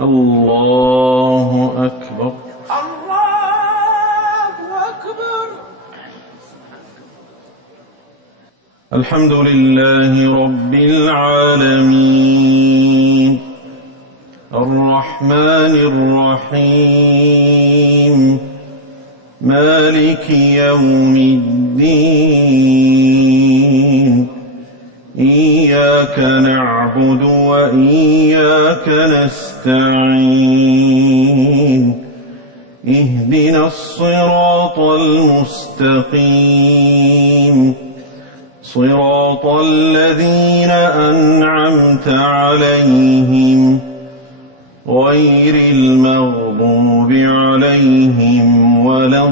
الله أكبر. الله أكبر. الحمد لله رب العالمين الرحمن الرحيم مالك يوم الدين إياك نعبد وإياك نستعين اهدنا الصراط المستقيم صراط الذين أنعمت عليهم غير المغضوب عليهم ولا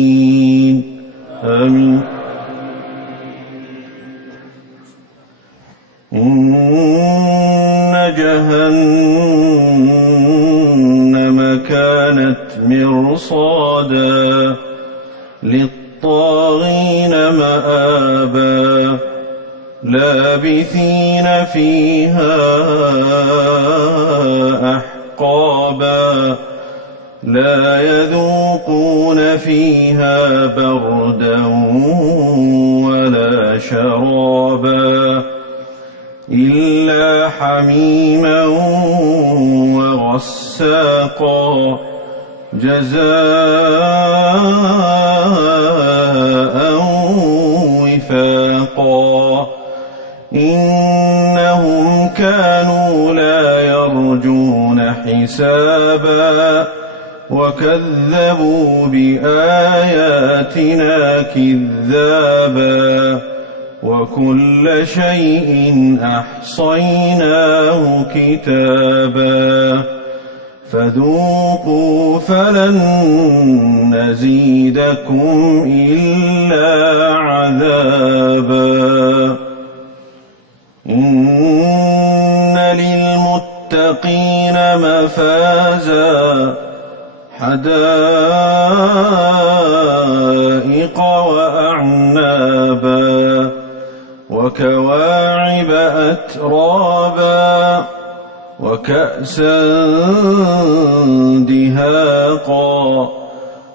الضالين آمين. إن جهنم كانت مرصادا للطاغين مآبا لابثين فيها أحقابا لا يذوقون فيها بردا ولا شرابا إلا حميما وغساقا جزاء وفاقا إنهم كانوا لا يرجون حسابا وكذبوا بآياتنا كذابا وكل شيء أحصيناه كتابا فذوقوا فلن نزيدكم إلا عذابا إن للمتقين مفازا حدائق وأعنابا وكواعب أترابا وكأسا دهاقا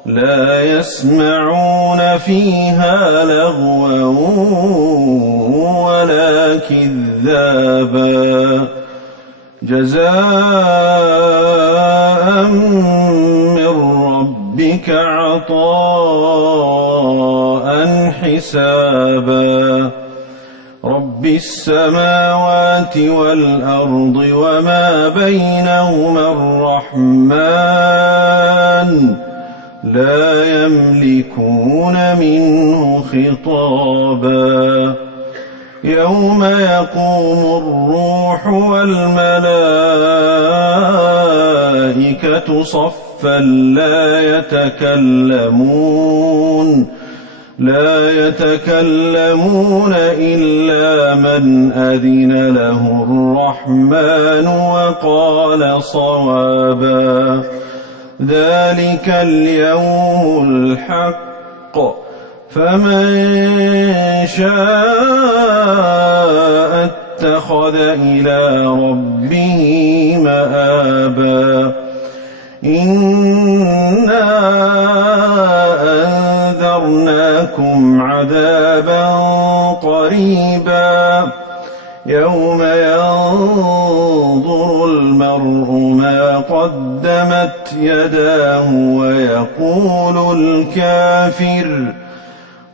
لا يسمعون فيها لغوا ولا كذابا جزاء من ربك عطاء حسابا رب السماوات والأرض وما بينهما الرحمن لا يملكون منه خطابا يوم يقوم الروح والملائكة صفا لا يتكلمون إلا من أذن له الرحمن وقال صوابا ذلك اليوم الحق فمن شاء اتخذ إلى ربه مآبا إنا أنذرناكم عذابا قريبا يوم ينظر المرء ما قدمت يداه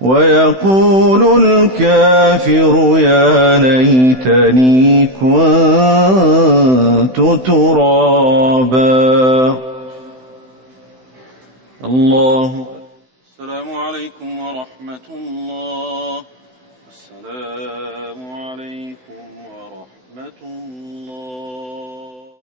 ويقول الكافر يا ليتني كنت ترابا. الله. السلام عليكم ورحمة الله. السلام عليكم ورحمة الله.